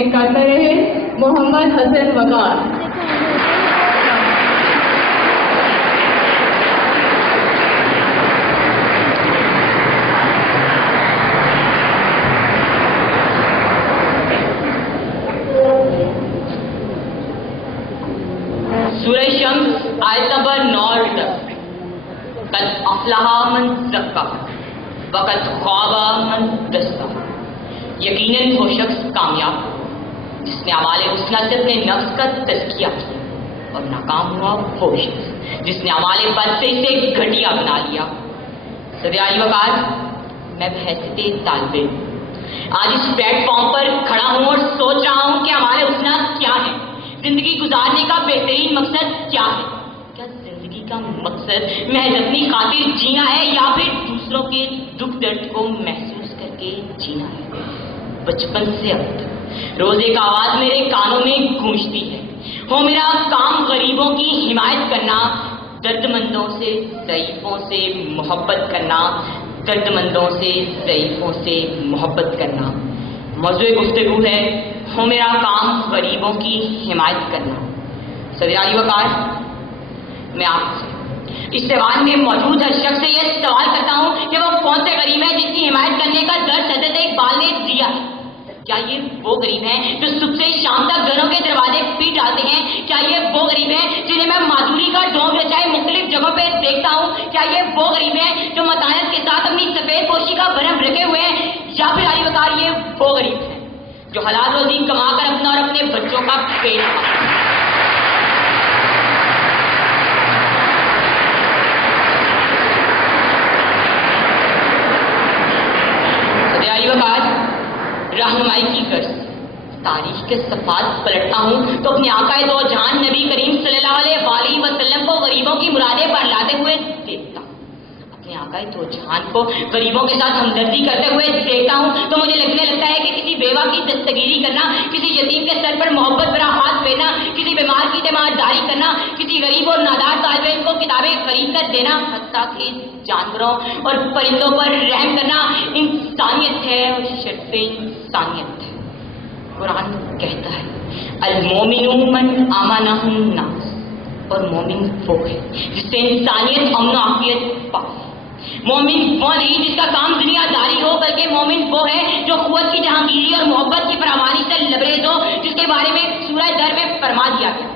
में करते रहे मोहम्मद हसन वकार। सूरह शम्स आयत नंबर 9। कद अफलहा मन ज़क्का वक़द ख़ाबा मन दस्ता। यकीनन वो शख्स कामयाब जिसने अमाले हुस्ना से अपने नफ्स का तज़किया किया, और नाकाम हुआ वो शख्स जिसने अमाले बद से इसे घटिया बना लिया। सदियाई वकार, मैं बहैसियत तालिब इल्म आज इस प्लेटफॉर्म पर खड़ा हूँ और सोच रहा हूँ कि अमाले हुस्ना क्या है, जिंदगी गुजारने का बेहतरीन मकसद क्या है। क्या जिंदगी का मकसद महज अपनी खातिर जीना है या फिर दूसरों के दुख दर्द को महसूस करके जीना है। बचपन से अब तक रोज एक आवाज मेरे कानों में गूंजती है, वो मेरा काम गरीबों की हिमायत करना, दर्दमंदों से ज़ईफों से मोहब्बत करना, दर्दमंदों से ज़ईफों से मोहब्बत करना। मौज़ूए गुफ्तगू है वो मेरा काम गरीबों की हिमायत करना। सदियाई वकार, मैं आपसे इस सवाल में मौजूद हर शख्स से यह सवाल करता हूँ कि वो कौन से गरीब है जिसकी हिमायत करने का दर्द हज़रत इकबाल ने दिया है। क्या ये वो गरीब हैं जो सुबह से शाम तक घरों के दरवाजे पीट डालते हैं? क्या ये वो गरीब हैं जिन्हें मैं माधुरी का ढोंग रचाए मुख्तलिफ जगहों पे देखता हूँ? क्या ये वो गरीब हैं जो मतानत के साथ अपनी सफेद पोशी का भरम रखे हुए हैं? या फिर अली वकार ये वो गरीब हैं जो हलाल रोजी कमाकर अपना और अपने बच्चों का पेट पालते हैं? सदियाई वकार, रहनुमाई की गर्ज तारीख के सफ़ात पलटता हूँ तो अपने आकाए दो जहान नबी करीम सल्लल्लाहु अलैहि वसल्लम को गरीबों की मुरादें बरलाते हुए देखता हूँ, अपने आकाए दो जहान को गरीबों के साथ हमदर्दी करते हुए देखता हूँ तो मुझे लगता है कि किसी बेवा की दस्तगीरी करना, किसी यतीम के सर पर मोहब्बत भरा हाथ फेरना, किसी बीमार की तीमारदारी करना, किसी गरीब और नादार तालिब इल्म को किताबें खरीद कर देना, हत्ता कि जानवरों और परिंदों पर रहम करना इंसानियत है और शर्फ इंसानियत है। कुरान कहता है अल मोमिनु मन आमनहुन नास, और मोमिन वो है जिससे इंसानियत अमन आफियत पाए। मोमिन वो नहीं जिसका काम दुनियादारी हो, बल्कि मोमिन वो है जो कुव्वत की जहांगीरी और मोहब्बत की फरावानी से लबरेज हो, जिसके बारे में सूरह दर में फरमा दिया गया।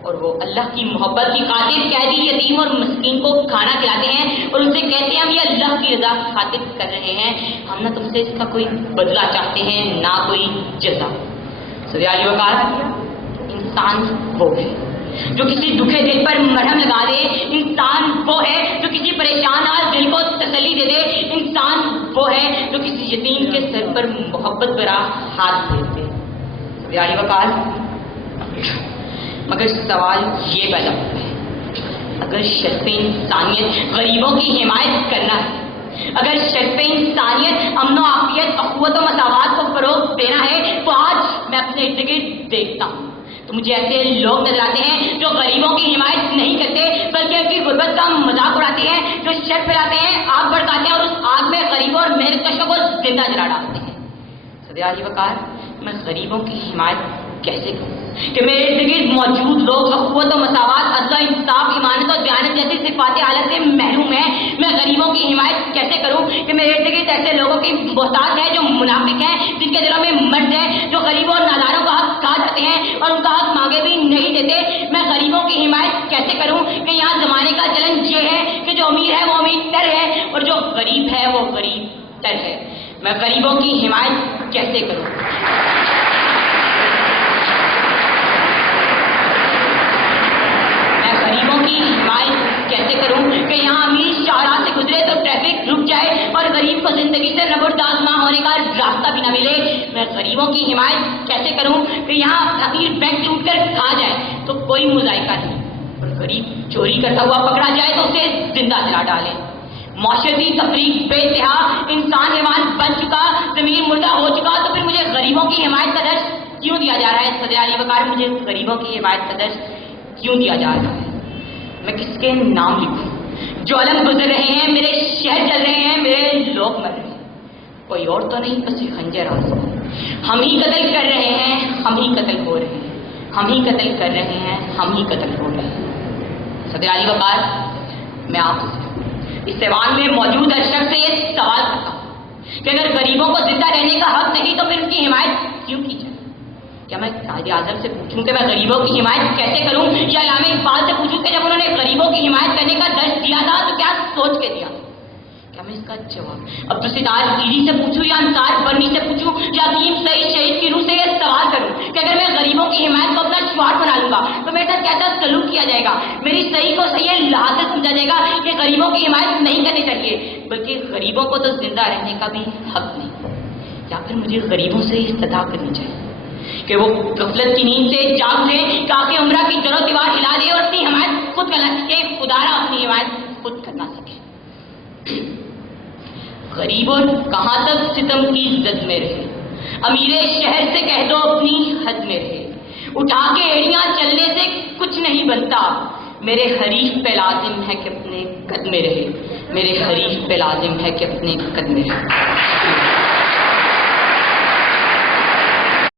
और वो अल्लाह की मोहब्बत की खातिर कैदी, यतीम और मस्कीन को खाना खिलाते हैं और उनसे कहते हैं हम ये अल्लाह की रजा की खातिर कर रहे हैं, हम ना तुमसे इसका कोई बदला चाहते हैं ना कोई जजा। सदियाई वकार, इंसान वो है जो किसी दुखे दिल पर मरहम लगा दे, इंसान वो है जो किसी परेशान हाल दिल को तसल्ली दे दे, इंसान वो है जो किसी यतीम के सर पर मोहब्बत भरा हाथ फेर दे। सदियाई वकार, मगर सवाल ये पैदा होता है, अगर शर्फ इंसानियत गरीबों की हिमायत करना है, अगर शर्फ इंसानियत अमन व आफियत, अखुवत व मसावत को फरोग देना है, तो आज मैं अपने इर्द गिर्द देखता हूँ तो मुझे ऐसे लोग नजर आते हैं जो गरीबों की हिमायत नहीं करते बल्कि उनकी गुर्बत का मजाक उड़ाते हैं, जो शर्फ फैलाते हैं, आग भड़काते हैं और उस आग में गरीबों और मेहनतकशों को जिंदा जला डालते हैं। सदियाई वकार, मैं गरीबों की हिमायत कैसे करूं कि मेरे इर्द गिर्द मौजूद लोग अखुवत व मसावत, अदल व इंसाफ, इमानत और दयानत जैसी सिफात आला से महरूम हैं? मैं गरीबों की हिमायत कैसे करूं कि मेरे इर्द गिर्द ऐसे लोगों की मोहताज है जो मुनाफिक हैं, जिनके दिलों में मर्ज है, जो गरीबों और नादारों का हक खा जाते हैं और उनका हक मांगे भी नहीं देते? मैं गरीबों की हिमायत कैसे करूं कि यहाँ जमाने का चलन ये है कि जो अमीर है वो अमीर तर है और जो गरीब है वो गरीब तर है? मैं गरीबों की हिमायत कैसे करूं? गरीबों की हिमायत कैसे करूं कि यहाँ अमीर शाहरा से गुजरे तो ट्रैफिक रुक जाए और गरीब को जिंदगी से नबरदाश्त ना होने का रास्ता भी ना मिले? मैं गरीबों की हिमायत कैसे करूं कि यहाँ अमीर बैंक लूट कर खा जाए तो कोई मुजाहिका नहीं, और गरीब चोरी करता हुआ पकड़ा जाए तो उसे जिंदा जला डाले? मौशरती तफरीक बेइंतहा, इंसान हैवान बन चुका, जमीन मुर्दा हो चुका, तो फिर मुझे गरीबों की हिमायत का दर्ज क्यों दिया जा रहा है? सदियाई वकार, मुझे गरीबों की हिमायत का दर्ज क्यों दिया जा रहा है? मैं किसके नाम लिखूं? जो अलम गुजर रहे हैं, मेरे शहर चल रहे हैं, मेरे लोग मर रहे हैं, कोई और तो नहीं बस खंजर आज़ हम ही कत्ल कर रहे हैं, رہے ہیں, ہم ہی قتل کر رہے ہیں, ہم ہی قتل ہو رہے ہیں. صدر علی وقار, میں آپ سے اس ایوان میں موجود ہر شخص سے یہ سوال کرتا ہوں کہ اگر غریبوں کو زندہ رہنے کا حق نہیں تو پھر ان کی حمایت کیوں کی جائے؟ کیا میں قائد اعظم سے پوچھوں کہ میں غریبوں کی حمایت کیسے کروں, یا علامہ اقبال سے پوچھوں کہ جب انہوں نے غریبوں کی حمایت کرنے کا درس دیا تھا تو کیا سوچ کے دیا تھا؟ کیا میں اس کا جواب عبدالستار ایری سے پوچھوں, یا انصار برنی سے پوچھوں, یا حکیم سعید شہید کی روح سے یہ سوال کروں کہ اگر میں غریبوں کی حمایت کو اپنا شعار بنا لوں گا تو میرے ساتھ کیسا سلوک کیا جائے گا؟ میری صحیح کو صحیح لحاظ سے سمجھا جائے گا کہ غریبوں کی حمایت نہیں کرنی چاہیے, بلکہ غریبوں کو تو زندہ رہنے کا بھی حق نہیں, یا پھر مجھے غریبوں سے استدعا کرنی چاہیے کہ وہ غفلت کی نیند سے جاگ لیں, کافی عمرہ کی جڑ و دیوار ہلا دے اور اپنی حمایت خود کرنا سکے, خدارا اپنی حمایت خود کرنا سکے. غریبوں کہاں تک ستم کی زد میں رہے, امیر شہر سے کہہ دو اپنی حد میں رہے, اٹھا کے ایڑیاں چلنے سے کچھ نہیں بنتا, میرے حریف پہ لازم ہے کہ اپنے قد میں رہے, میرے حریف پہ لازم ہے کہ اپنے قد میں رہے.